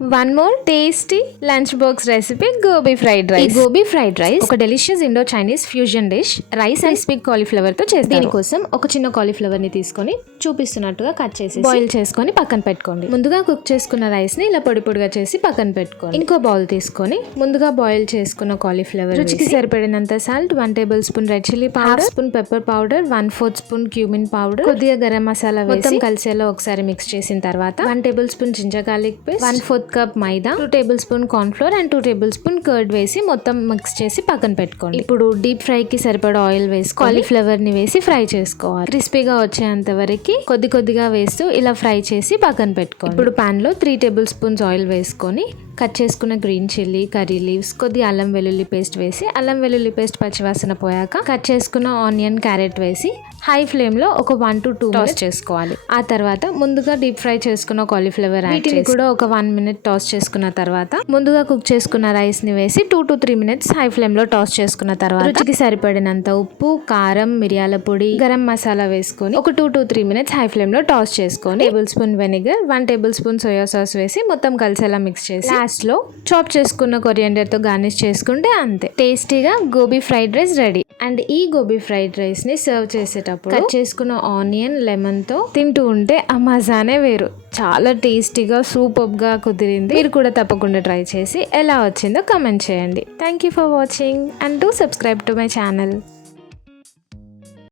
One more tasty lunch box recipe gobi fried rice. Gobi fried rice ఒక delicious Indo Chinese fusion dish. Rice and spicy cauliflower తో చేస్తారు. దీనికోసం ఒక చిన్న cauliflower ని తీసుకొని చూపిస్తున్నట్టుగా కట్ చేసి బాయిల్ చేసుకొని పక్కన పెట్టుకోండి. ముందుగా కుక్ చేసుకున్న రైస్ ని ఇలా పొడి పొడిగా చేసి పక్కన పెట్టుకోండి. ఇంకో బౌల్ తీసుకొని ముందుగా బాయిల్ చేసుకున్న కాలీఫ్లవర్, రుచికి సరిపడినంత salt, 1 table spoon red chilli powder, 1 spoon pepper powder, 1/4 spoon cumin powder, కొద్దిగా గరం మసాలా మొత్తం కలిసేలా ఒకసారి మిక్స్ చేసిన తర్వాత 1 tablespoon ginger garlic paste, 1/4 cup maida, 2 tablespoon cornflour and 2 tablespoon curd వేసి మొత్తం మిక్స్ చేసి పక్కన పెట్టుకోండి. ఇప్పుడు డీప్ ఫ్రై కి సరిపడా ఆయిల్ వేసి కాలీఫ్లవర్ ని వేసి ఫ్రై చేసుకోవాలి. క్రిస్పీగా వచ్చేంత వరకు కొద్దిగా వేస్తూ ఇలా ఫ్రై చేసి పక్కన పెట్టుకోండి. ఇప్పుడు పాన్ లో 3 టేబుల్ స్పూన్స్ ఆయిల్ వేసుకొని కట్ చేసుకున్న గ్రీన్ చిల్లీ, కర్రీ లీవ్స్, కొద్ది అల్లం వెల్లుల్లి పేస్ట్ వేసి అల్లం వెల్లుల్లి పేస్ట్ పచ్చివాసన పోయాక కట్ చేసుకున్న ఆనియన్, క్యారెట్ వేసి హై ఫ్లేమ్ లో ఒక 1 to 2 టాస్ చేసుకోవాలి. ఆ తర్వాత ముందుగా డీప్ ఫ్రై చేసుకున్న కాలీఫ్లవర్ వీటిని కూడా ఒక 1 minute టాస్ చేసుకున్న తర్వాత ముందుగా కుక్ చేసుకున్న రైస్ ని వేసి 2 to 3 minutes హై ఫ్లేమ్ లో టాస్ చేసుకున్న తర్వాత రుచికి సరిపడినంత ఉప్పు, కారం, మిరియాల పొడి, గరం మసాలా వేసుకొని ఒక 2 to 3 minutes హై ఫ్లేమ్ లో టాస్ చేసుకొని table spoon vinegar, 1 table spoon soya sauce వేసి మొత్తం కలిసేలా మిక్స్ చేసి లాస్ట్ లో చాప్ చేసుకున్న కొరియండర్ తో గార్నిష్ చేసుకుంటే అంతే, టేస్టీగా gobi fried rice ready. And ఈ గోబీ ఫ్రైడ్ రైస్ ని సర్వ్ చేసేటప్పుడు కట్ చేసుకున్న ఆనియన్, లెమన్ తో తింటూ ఉంటే ఆ మజానే వేరు. చాలా టేస్టీగా సూపర్ గా కుదిరింది. మీరు కూడా తప్పకుండా ట్రై చేసి ఎలా వచ్చిందో కామెంట్ చేయండి. Thank you for watching and do subscribe to my channel.